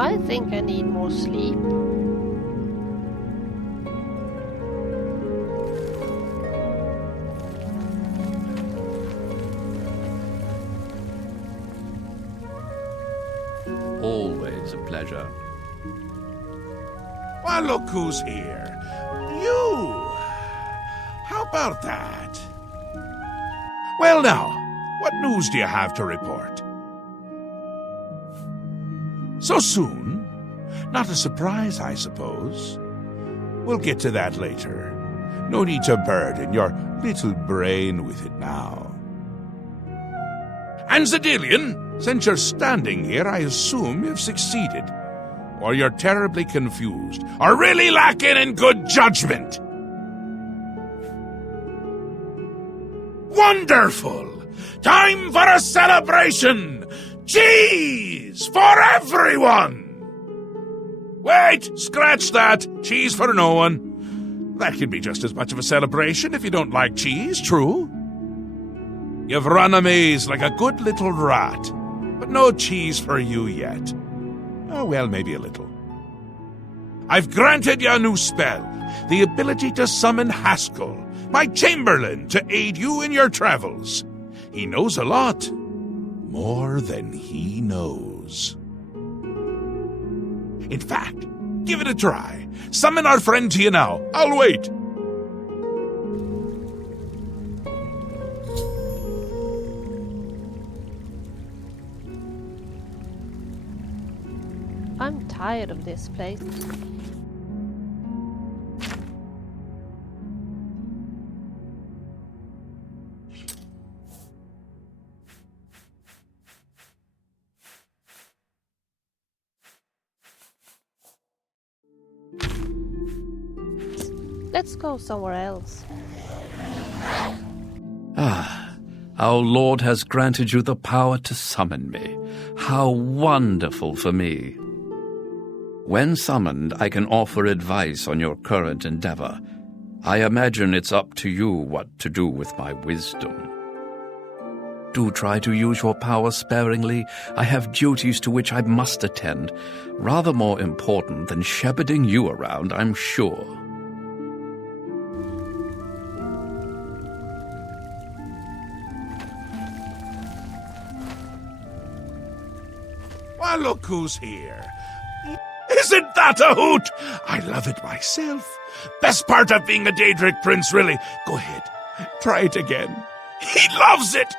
I think I need more sleep. Always a pleasure. Well, look who's here. You! How about that? Well now, what news do you have to report? So soon? Not a surprise, I suppose. We'll get to that later. No need to burden your little brain with it now. And Zadillion, since you're standing here, I assume you've succeeded. Or you're terribly confused, or really lacking in good judgment. Wonderful! Time for a celebration! Cheese for everyone! Wait, scratch that. Cheese for no one. That can be just as much of a celebration if you don't like cheese, true? You've run a maze like a good little rat, but no cheese for you yet. Oh, well, maybe a little. I've granted you a new spell, the ability to summon Haskell, my Chamberlain, to aid you in your travels. He knows a lot. More than he knows. In fact, give it a try. Summon our friend to you now. I'll wait. I'm tired of this place. Let's go somewhere else. Our Lord has granted you the power to summon me. How wonderful for me. When summoned, I can offer advice on your current endeavor. I imagine it's up to you what to do with my wisdom. Do try to use your power sparingly. I have duties to which I must attend, rather more important than shepherding you around, I'm sure. Well, look who's here. Isn't that a hoot? I love it myself. Best part of being a Daedric prince, really. Go ahead, try it again. He loves it!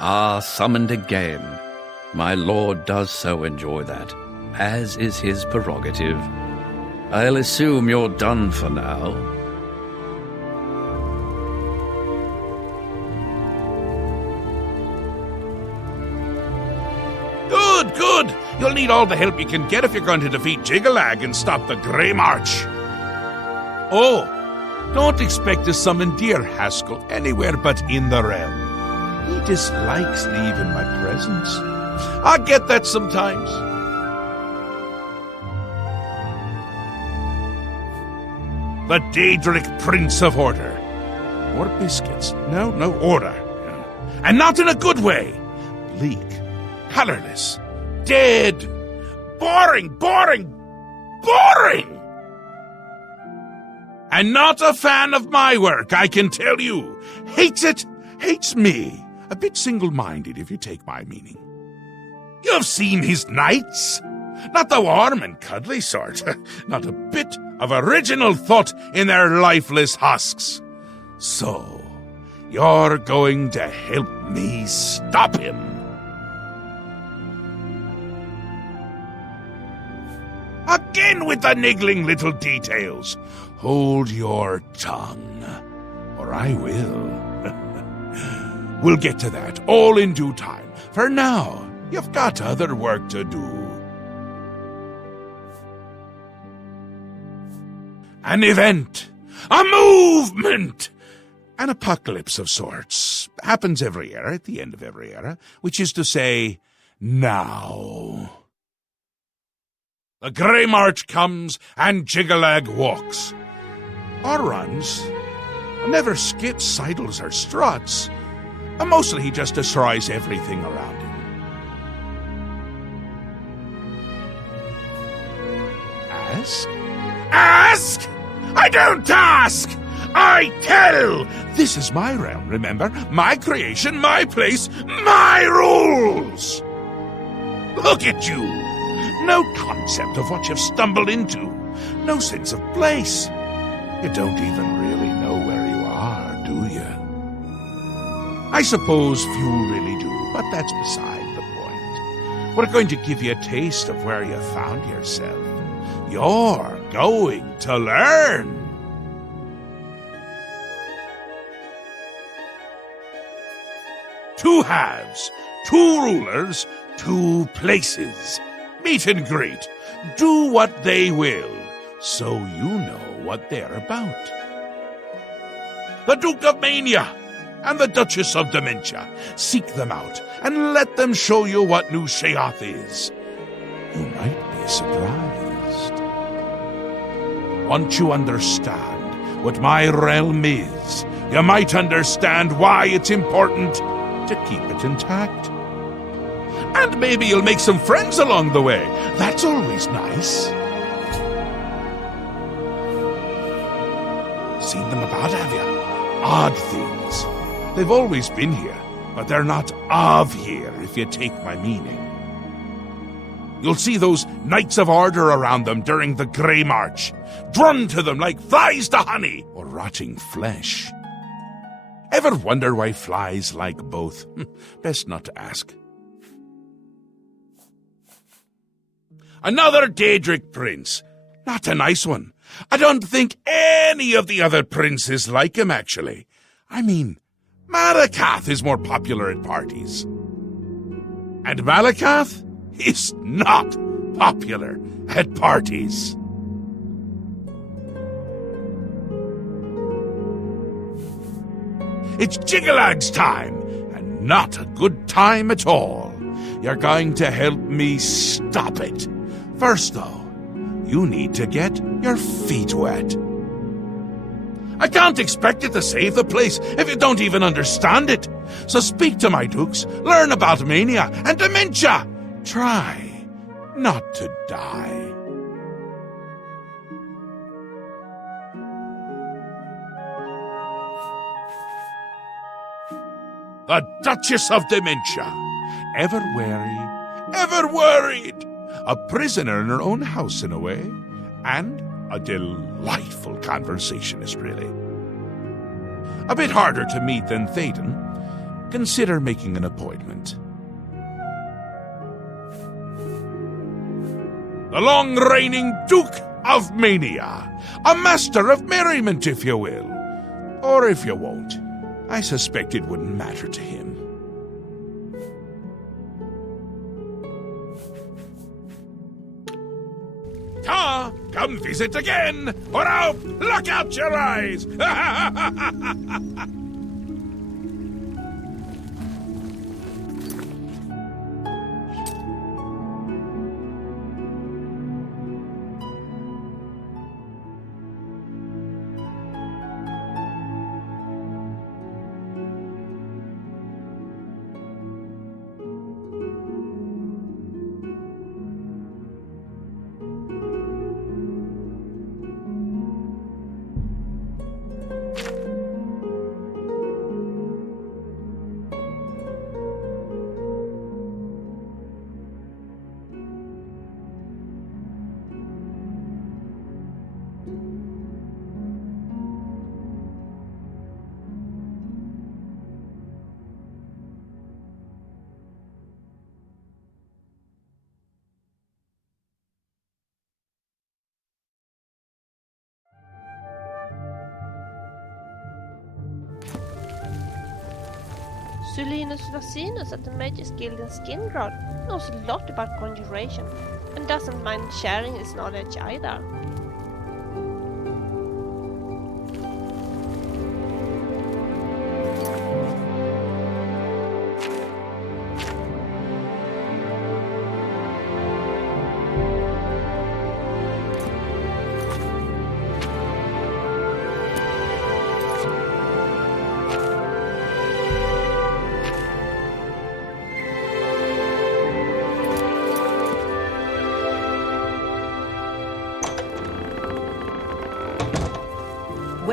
Ah, summoned again. My lord does so enjoy that, as is his prerogative. I'll assume you're done for now. Good! You'll need all the help you can get if you're going to defeat Jiggalag and stop the Grey March. Oh, don't expect to summon dear Haskell anywhere but in the realm. He dislikes leaving my presence. I get that sometimes. The Daedric Prince of Order. Or biscuits. No, order. And not in a good way. Bleak, colorless, dead, boring! And not a fan of my work, I can tell you. Hates it, hates me. A bit single-minded, if you take my meaning. You've seen his knights. Not the warm and cuddly sort. Not a bit of original thought in their lifeless husks. So, you're going to help me stop him. Again with the niggling little details. Hold your tongue, or I will. We'll get to that, all in due time. For now, you've got other work to do. An event, a movement, an apocalypse of sorts. Happens every era, at the end of every era, which is to say, now. The Grey March comes, and Jiggalag walks. Or runs. Never skips, sidles, or struts. Mostly he just destroys everything around him. Ask? Ask? I don't ask! I kill! This is my realm, remember? My creation, my place, my rules! Look at you! No concept of what you've stumbled into. No sense of place. You don't even really know where you are, do you? I suppose few really do, but that's beside the point. We're going to give you a taste of where you found yourself. You're going to learn. Two halves, two rulers, two places. Meet and greet. Do what they will, so you know what they're about. The Duke of Mania and the Duchess of Dementia. Seek them out and let them show you what New Sheoth is. You might be surprised. Once you understand what my realm is, you might understand why it's important to keep it intact. And maybe you'll make some friends along the way. That's always nice. Seen them about, have you? Odd things. They've always been here, but they're not of here, if you take my meaning. You'll see those Knights of Order around them during the Grey March, drawn to them like flies to honey or rotting flesh. Ever wonder why flies like both? Best not to ask. Another Daedric prince. Not a nice one. I don't think any of the other princes like him, actually. I mean, Malakath is more popular at parties. And Malakath is not popular at parties. It's Jiggalag's time, and not a good time at all. You're going to help me stop it. First, though, you need to get your feet wet. I can't expect you to save the place if you don't even understand it. So speak to my dukes, learn about mania and dementia. Try not to die. The Duchess of Dementia. Ever wary, ever worried. A prisoner in her own house, in a way. And a delightful conversationist, really. A bit harder to meet than Théoden. Consider making an appointment. The long-reigning Duke of Mania. A master of merriment, if you will. Or if you won't. I suspect it wouldn't matter to him. Come visit again, or I'll pluck out your eyes! Sulinus Vacinus at the Mages Guild in Skingrad knows a lot about conjuration and doesn't mind sharing his knowledge either.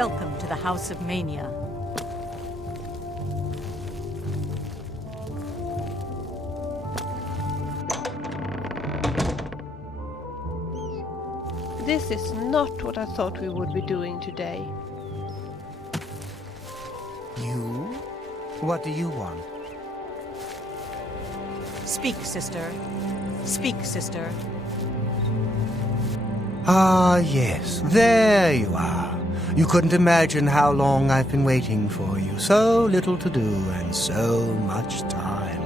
Welcome to the House of Mania. This is not what I thought we would be doing today. You? What do you want? Speak, sister. Speak, sister. Ah, yes, there you are. You couldn't imagine how long I've been waiting for you. So little to do and so much time.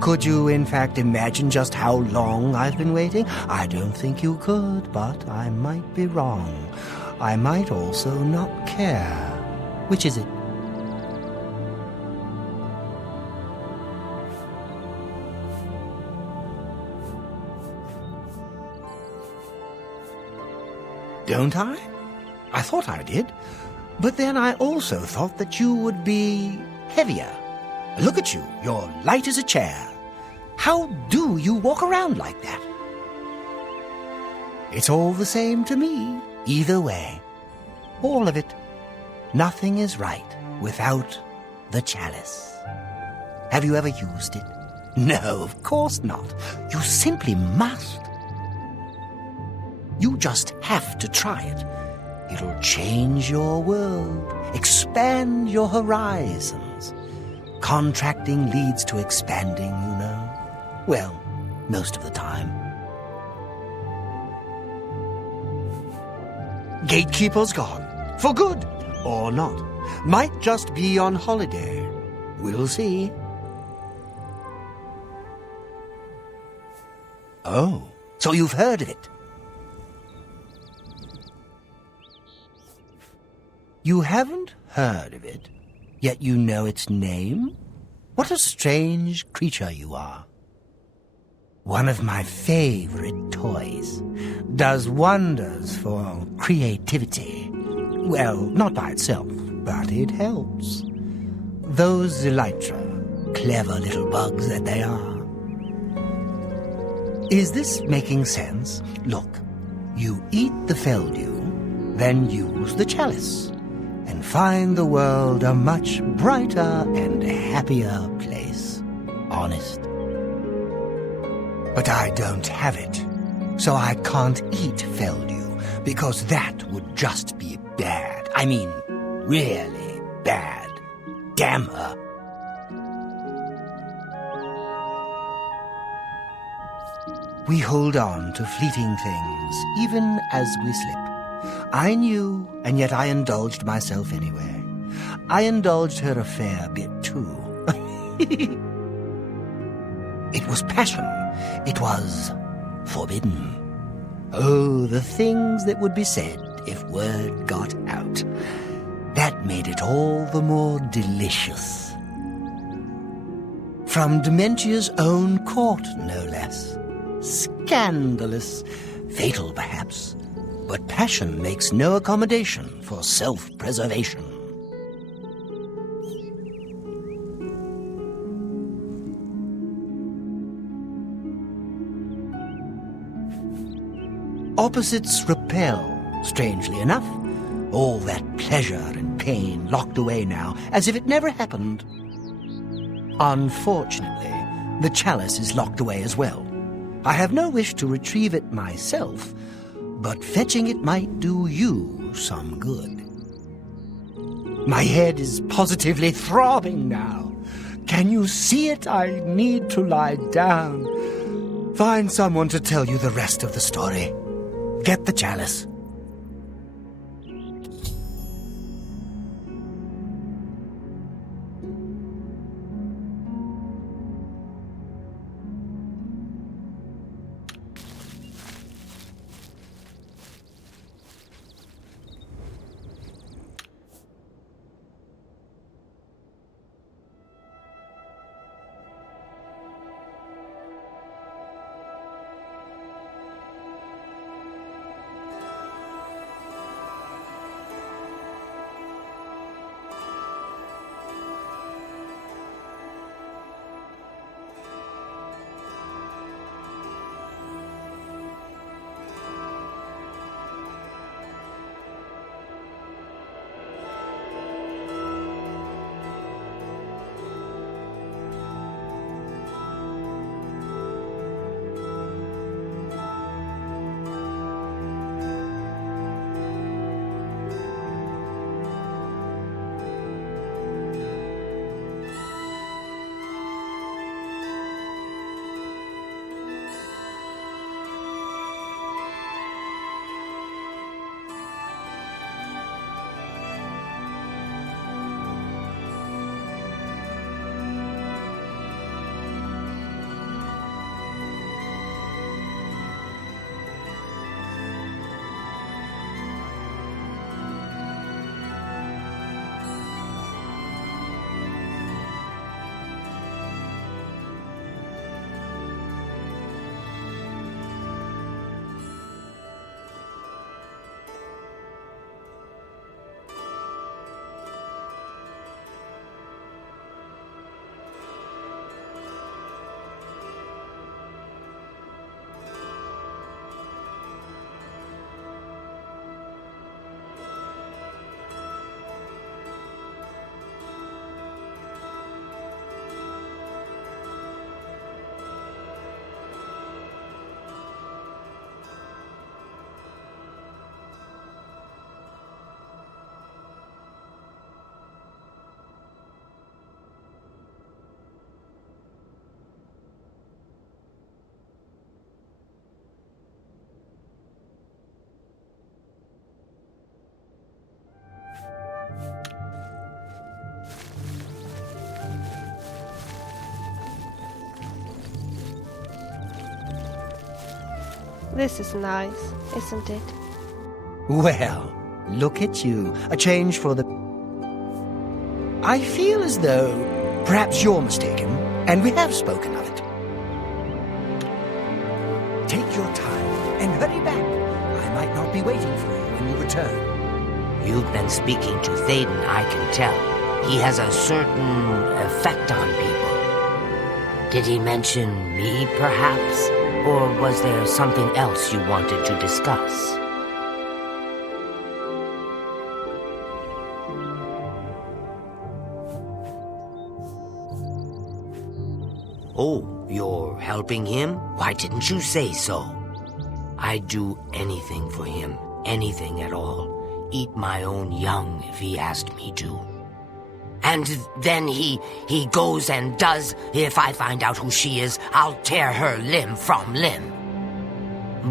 Could you, in fact, imagine just how long I've been waiting? I don't think you could, but I might be wrong. I might also not care. Which is it? Don't I? I thought I did. But then I also thought that you would be heavier. Look at you. You're light as a chair. How do you walk around like that? It's all the same to me, either way. All of it. Nothing is right without the chalice. Have you ever used it? No, of course not. You simply must. You just have to try it. It'll change your world, expand your horizons. Contracting leads to expanding, you know. Well, most of the time. Gatekeeper's gone. For good, or not. Might just be on holiday. We'll see. Oh, so you've heard of it? You haven't heard of it, yet you know its name? What a strange creature you are. One of my favorite toys. Does wonders for creativity. Well, not by itself, but it helps. Those elytra, clever little bugs that they are. Is this making sense? Look, you eat the feldew, then use the chalice, and find the world a much brighter and happier place. Honest. But I don't have it, so I can't eat feldew, because that would just be bad. I mean, really bad. Damn her. We hold on to fleeting things, even as we slip. I knew, and yet I indulged myself anyway. I indulged her a fair bit, too. It was passion. It was forbidden. Oh, the things that would be said if word got out. That made it all the more delicious. From Dementia's own court, no less. Scandalous. Fatal, perhaps. But passion makes no accommodation for self-preservation. Opposites repel, strangely enough. All that pleasure and pain locked away now, as if it never happened. Unfortunately, the chalice is locked away as well. I have no wish to retrieve it myself, but fetching it might do you some good. My head is positively throbbing now. Can you see it? I need to lie down. Find someone to tell you the rest of the story. Get the chalice. This is nice, isn't it? Well, look at you. A change for the... I feel as though perhaps you're mistaken, and we have spoken of it. Take your time and hurry back. I might not be waiting for you when you return. You've been speaking to Thaden, I can tell. He has a certain effect on people. Did he mention me, perhaps? Or was there something else you wanted to discuss? Oh, you're helping him? Why didn't you say so? I'd do anything for him, anything at all. Eat my own young if he asked me to. And then he goes and does. If I find out who she is, I'll tear her limb from limb.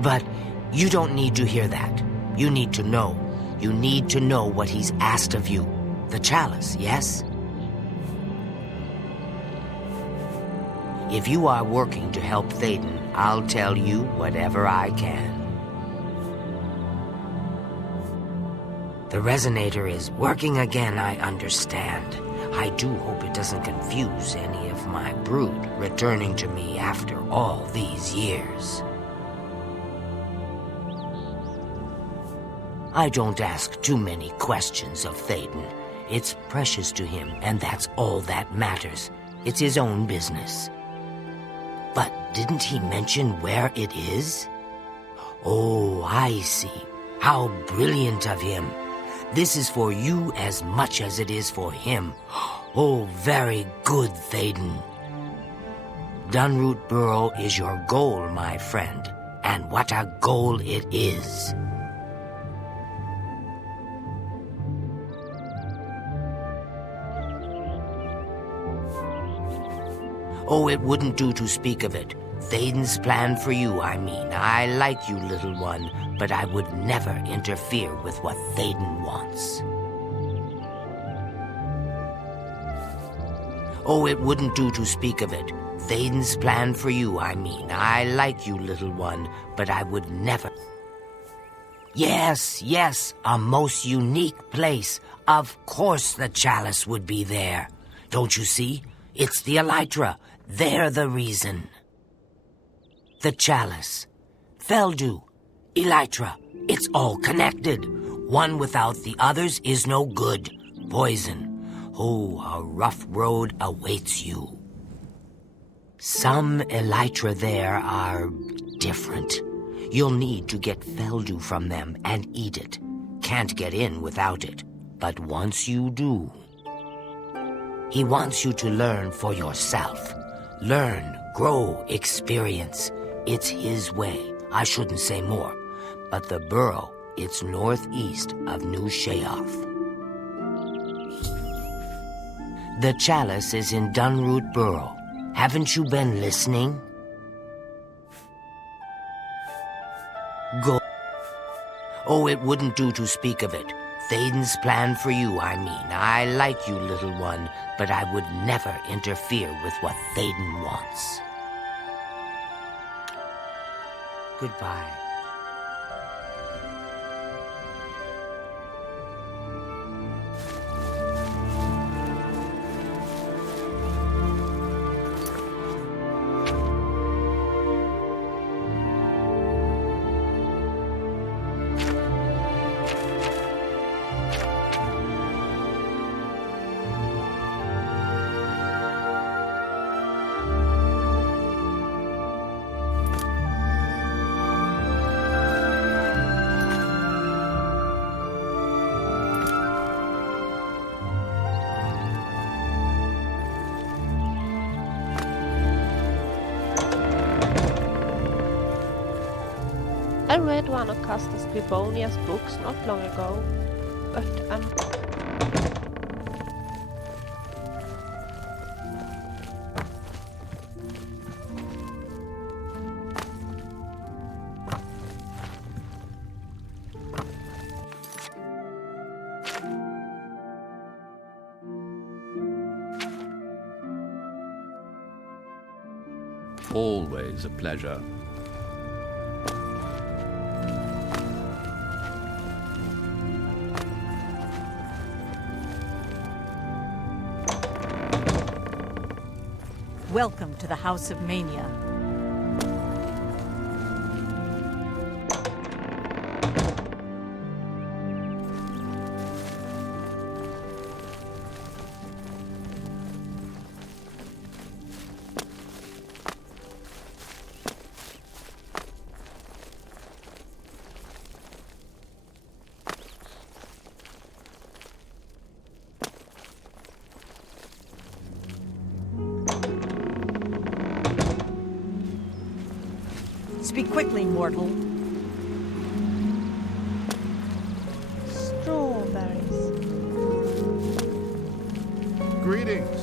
But you don't need to hear that. You need to know. You need to know what he's asked of you. The chalice, yes? If you are working to help Thaden, I'll tell you whatever I can. The resonator is working again, I understand. I do hope it doesn't confuse any of my brood returning to me after all these years. I don't ask too many questions of Thaden. It's precious to him, and that's all that matters. It's his own business. But didn't he mention where it is? Oh, I see. How brilliant of him. This is for you as much as it is for him. Oh, very good, Thaden. Dunroot Burrow is your goal, my friend. And what a goal it is. Oh, it wouldn't do to speak of it. Thaden's plan for you, I mean. I like you, little one, but I would never interfere with what Thaden wants. Oh, it wouldn't do to speak of it. Thaden's plan for you, I mean. I like you, little one, but I would never... Yes, yes, a most unique place. Of course the chalice would be there. Don't you see? It's the elytra. They're the reason. The chalice, Feldu, elytra, it's all connected. One without the others is no good. Poison. Oh, a rough road awaits you. Some elytra there are different. You'll need to get Feldu from them and eat it. Can't get in without it. But once you do... He wants you to learn for yourself. Learn, grow, experience. It's his way. I shouldn't say more. But the burrow, it's northeast of New Sheoth. The chalice is in Dunroot Burrow. Haven't you been listening? Go. Oh, it wouldn't do to speak of it. Thaden's plan for you, I mean. I like you, little one, but I would never interfere with what Thaden wants. Goodbye. I read one of Costa Scribonia's books not long ago, but Always a pleasure. Welcome to the House of Mania. Speak quickly, mortal. Strawberries. Greetings.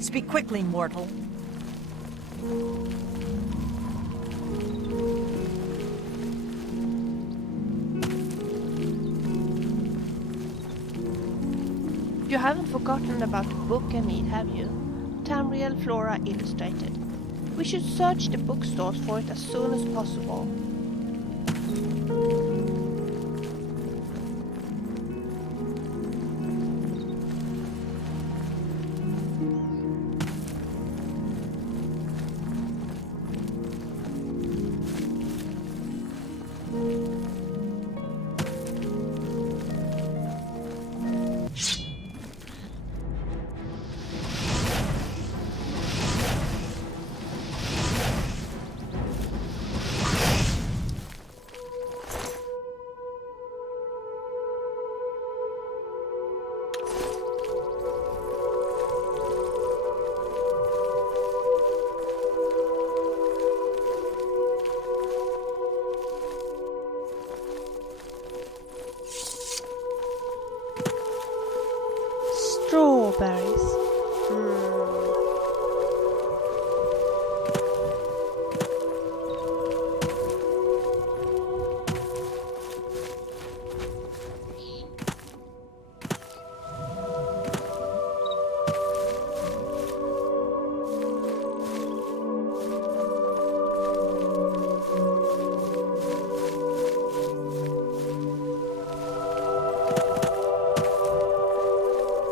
Speak quickly, mortal. You haven't forgotten about the book I need, have you? Tamriel Flora Illustrated. We should search the bookstores for it as soon as possible. Strawberries.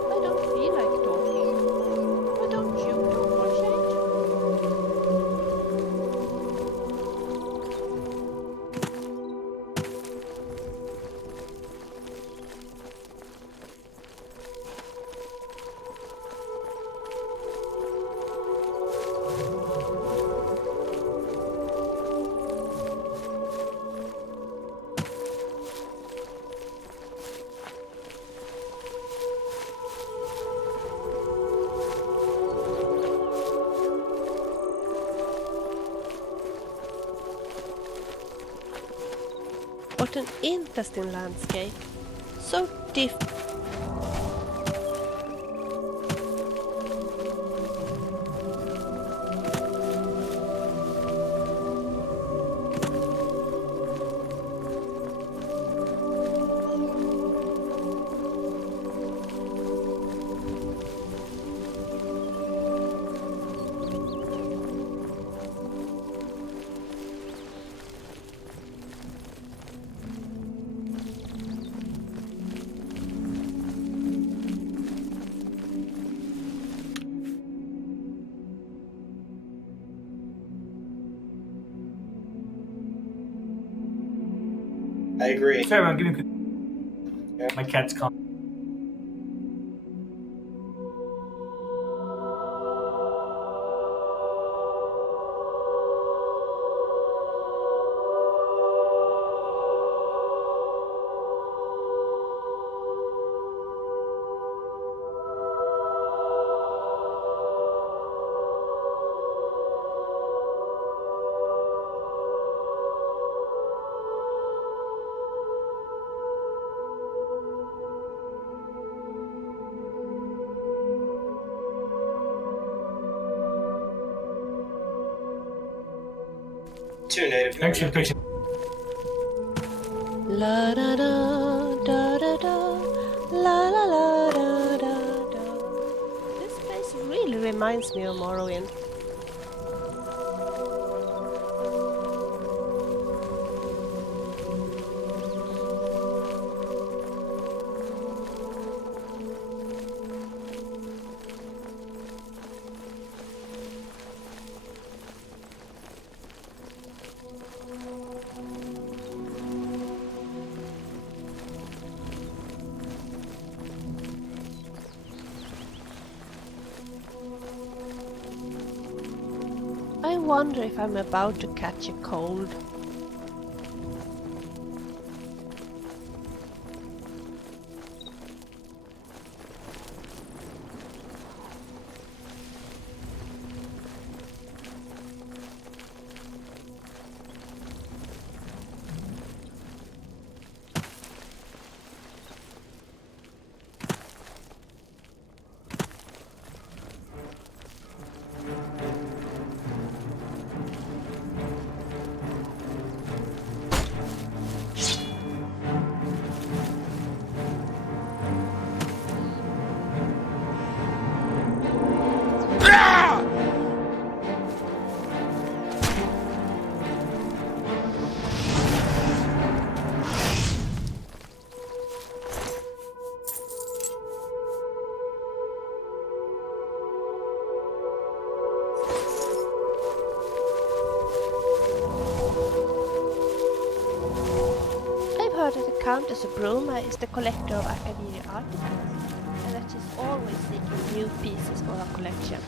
I don't feel like talking. Why don't you talk for a change? What an interesting landscape. So different. I agree. Sorry, I'm getting my cat's calling. Two native. Thanks for the patient. La da da da da da la la la da da da. This place really reminds me of Morrowind. wonder if I'm about to catch a cold. I've heard that the Countess of Broma is the collector of Academia artifacts, and that she's always seeking new pieces for her collection.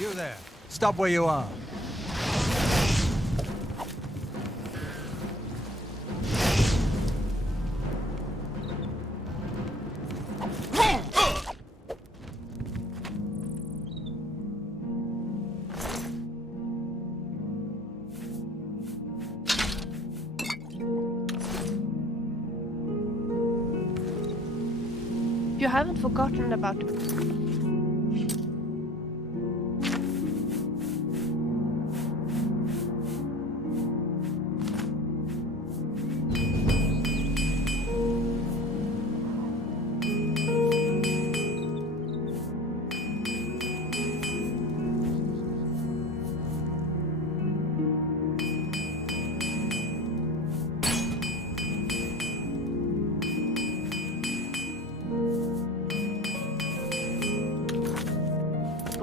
You there. Stop where you are. You haven't forgotten about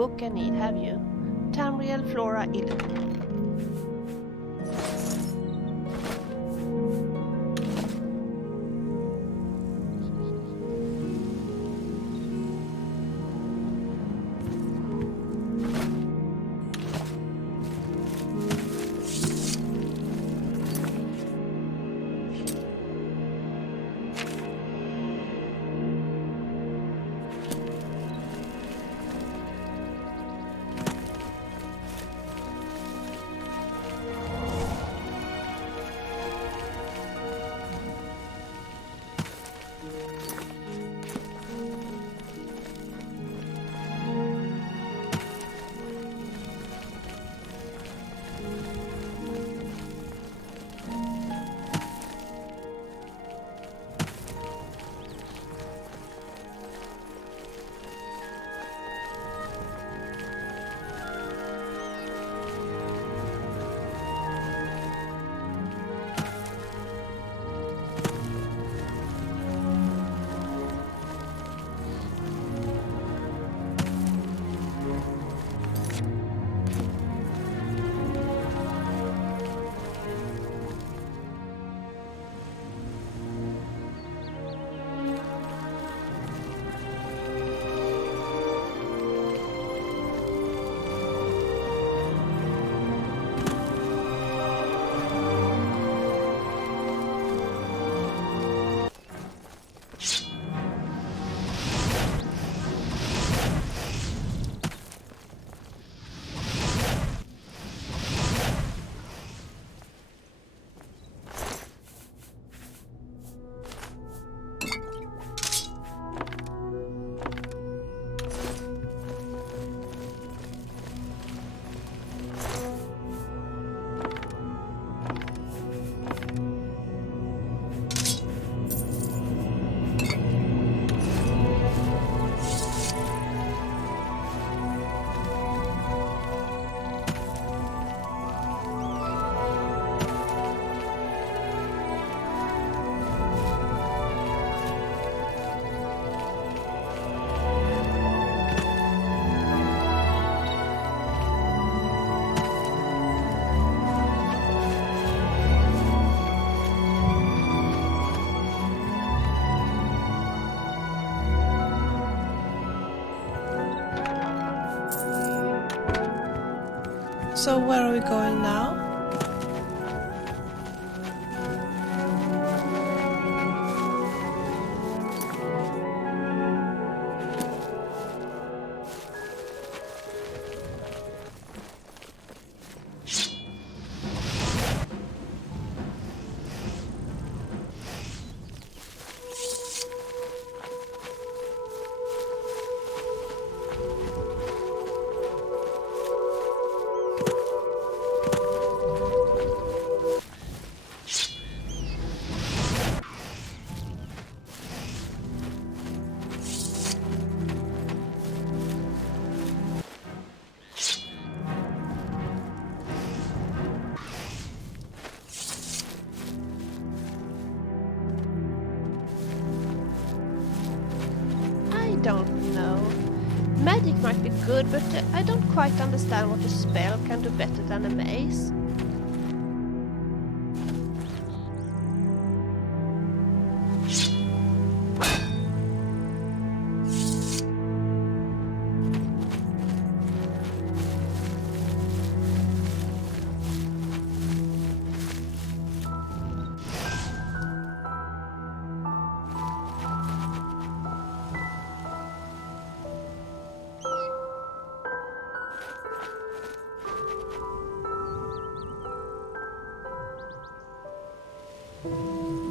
book I need, have you? Tamriel Flora So where are we going now? I don't know. Magic might be good, but I don't quite understand what a spell can do better than a maze.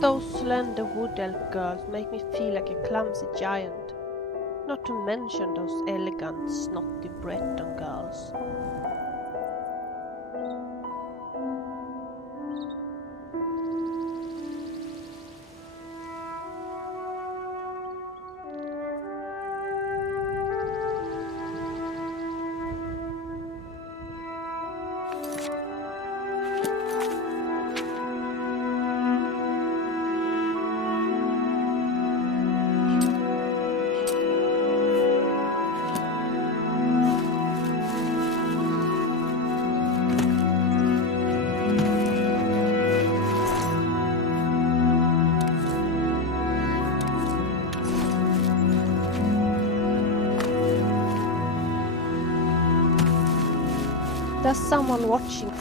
Those slender wood elf girls make me feel like a clumsy giant. Not to mention those elegant, snotty Breton girls. There's someone watching.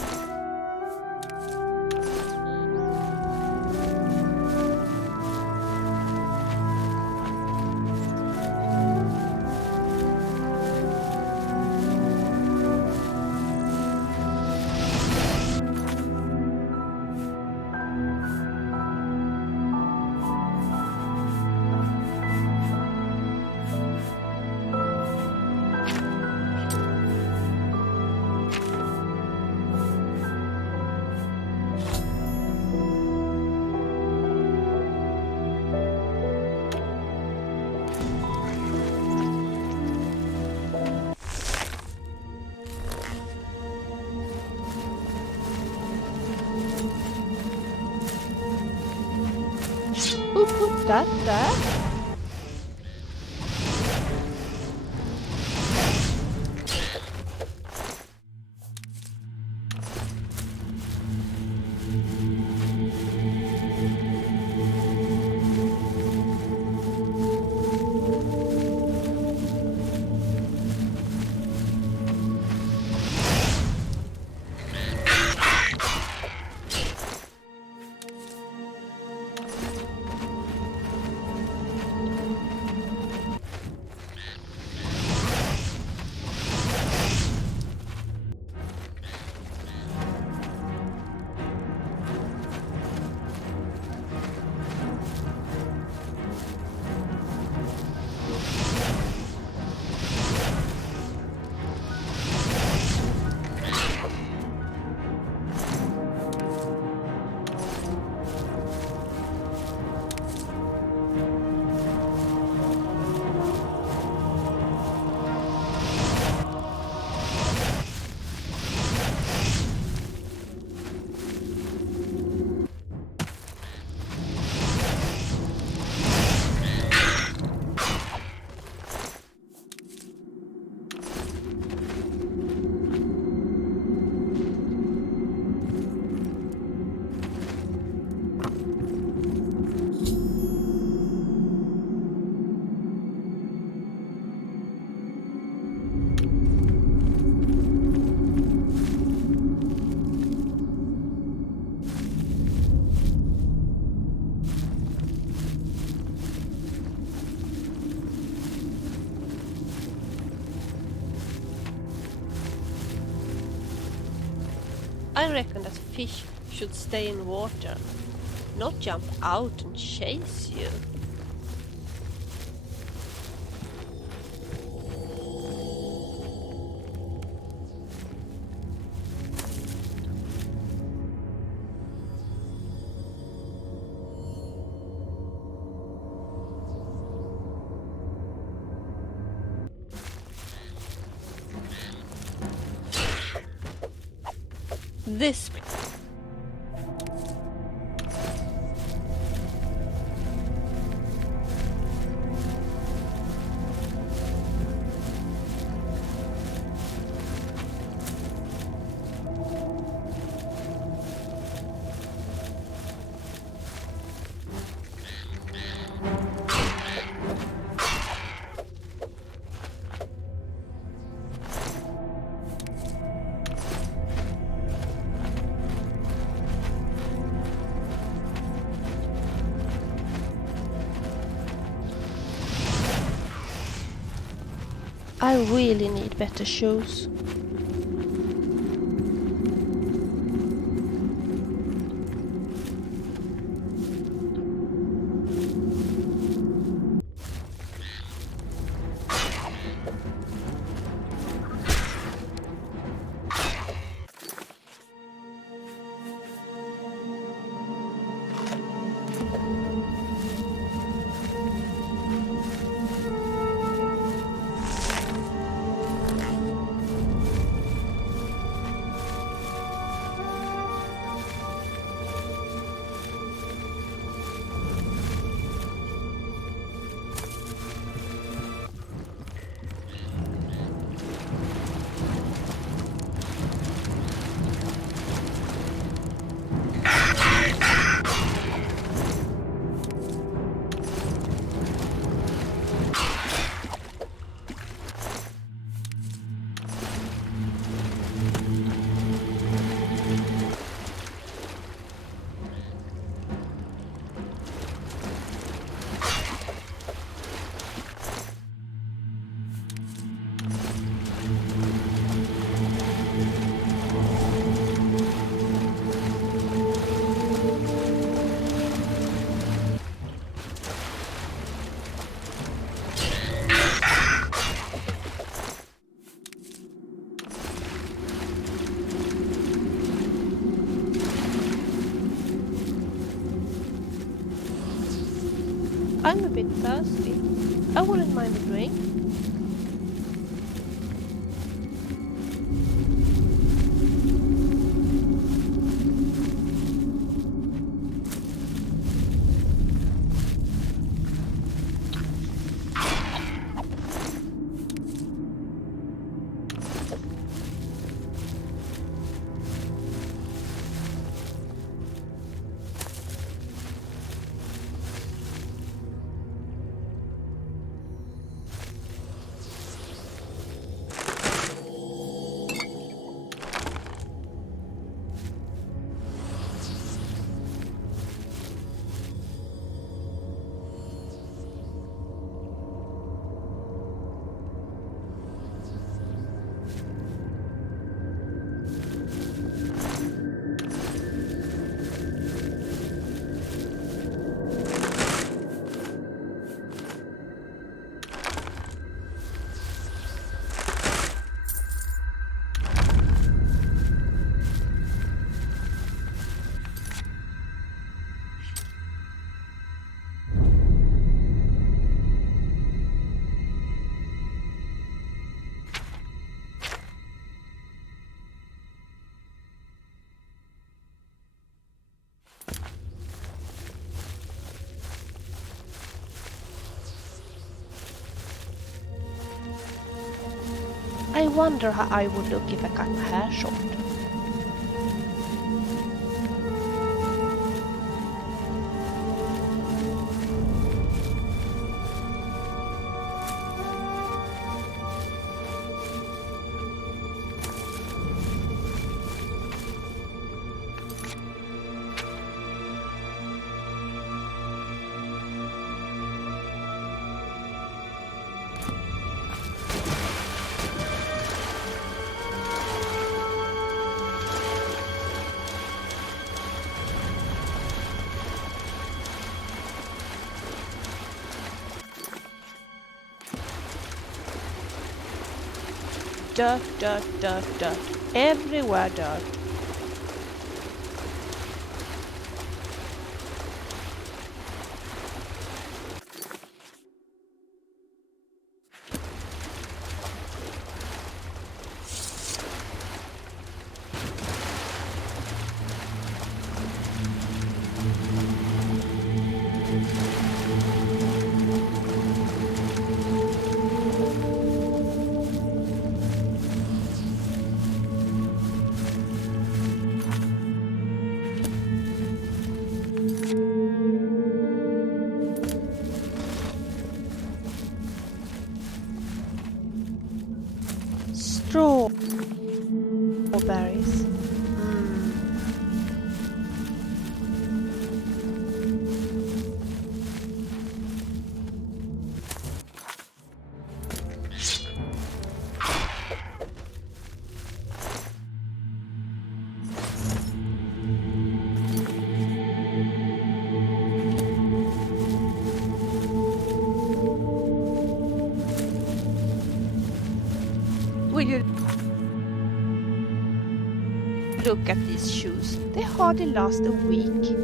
Who put that there? I reckon that fish should stay in water, not jump out and chase you. This I really need better shoes. I'm a bit thirsty. I wouldn't mind a drink. I wonder how I would look if I cut my hair short. Dirt, dirt, dirt, dirt. Everywhere dirt. Strawberries. Will you look at these shoes? They hardly last a week.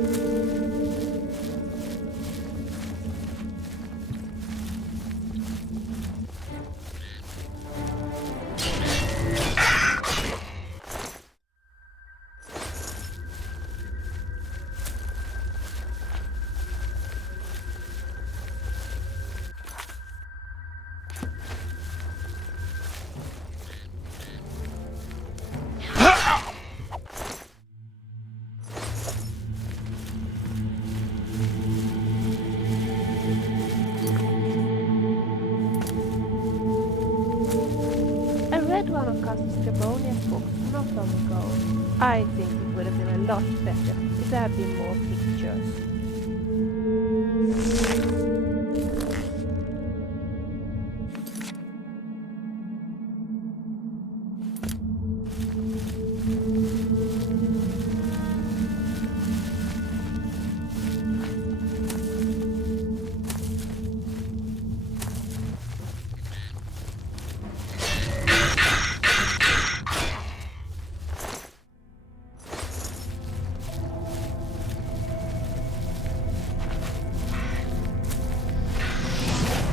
I read one of Cousin Scribonia's books not long ago. I think it would have been a lot better if there had been more pictures.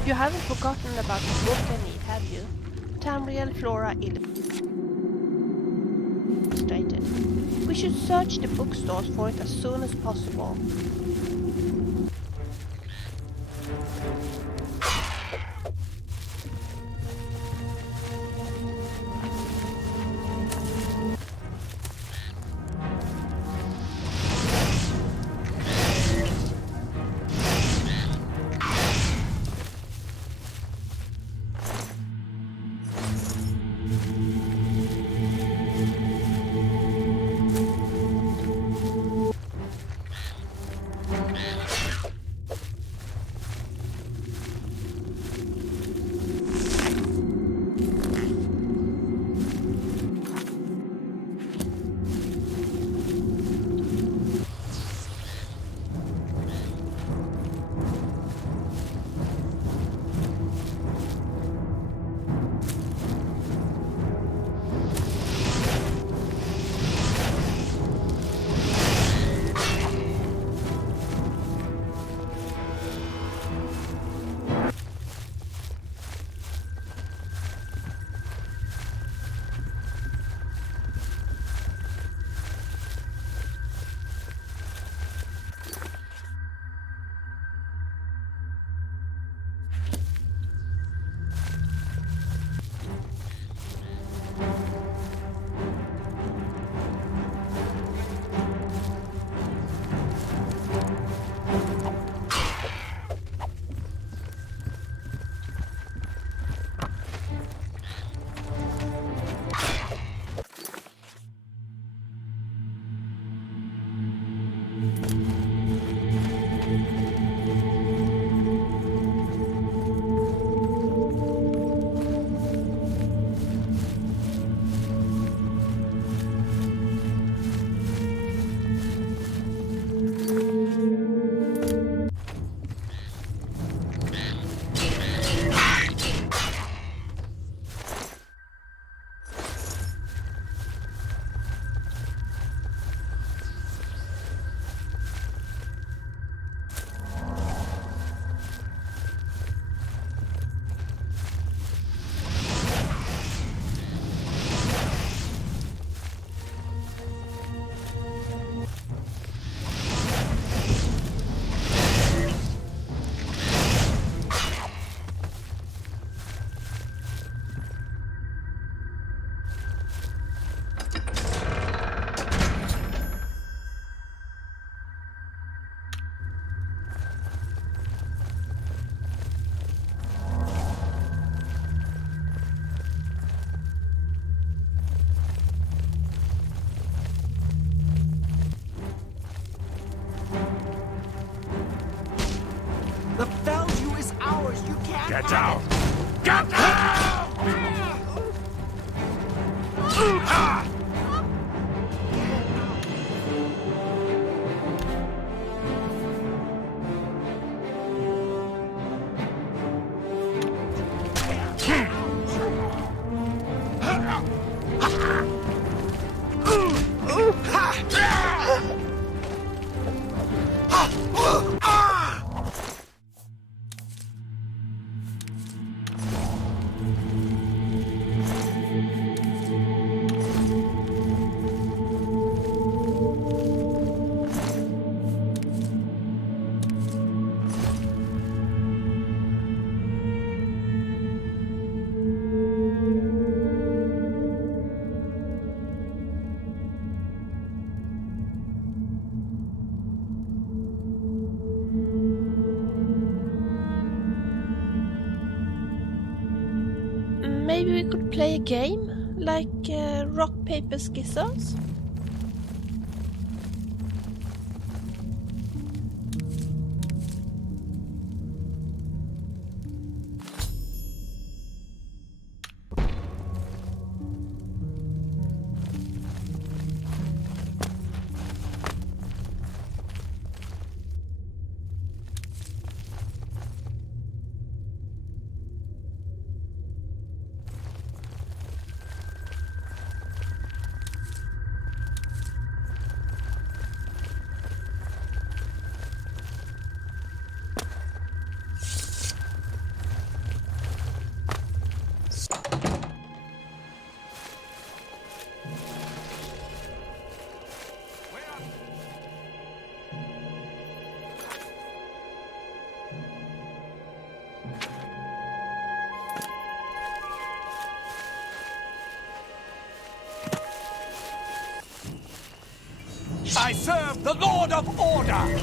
You haven't forgotten about the book I need, have you? Tamriel Flora Illustrated. We should search the bookstores for it as soon as possible. Get down! Get down! Maybe we could play a game, like rock, paper, scissors? I serve the Lord of Order!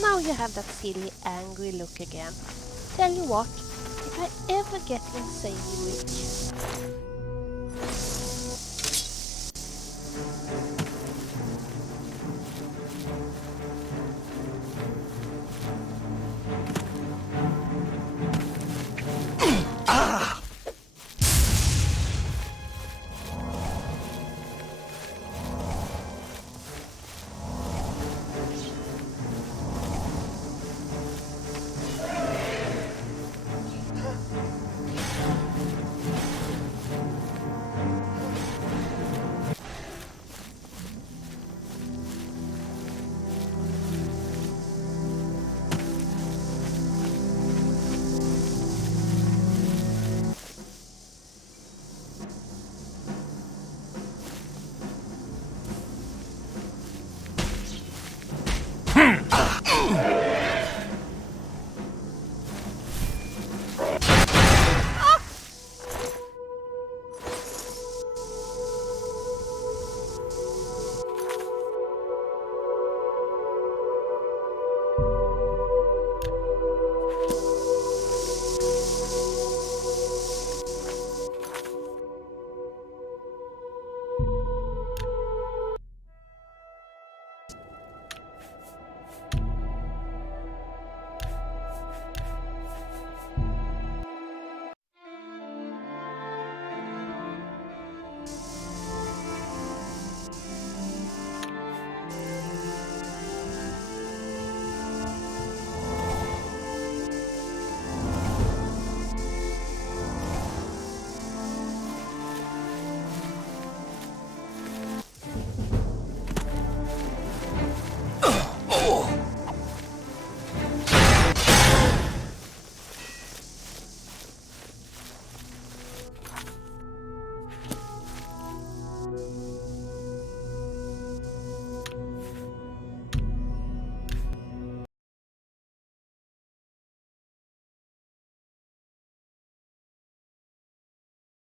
Now you have that silly, angry look again. Tell you what, if I ever get insanely rich,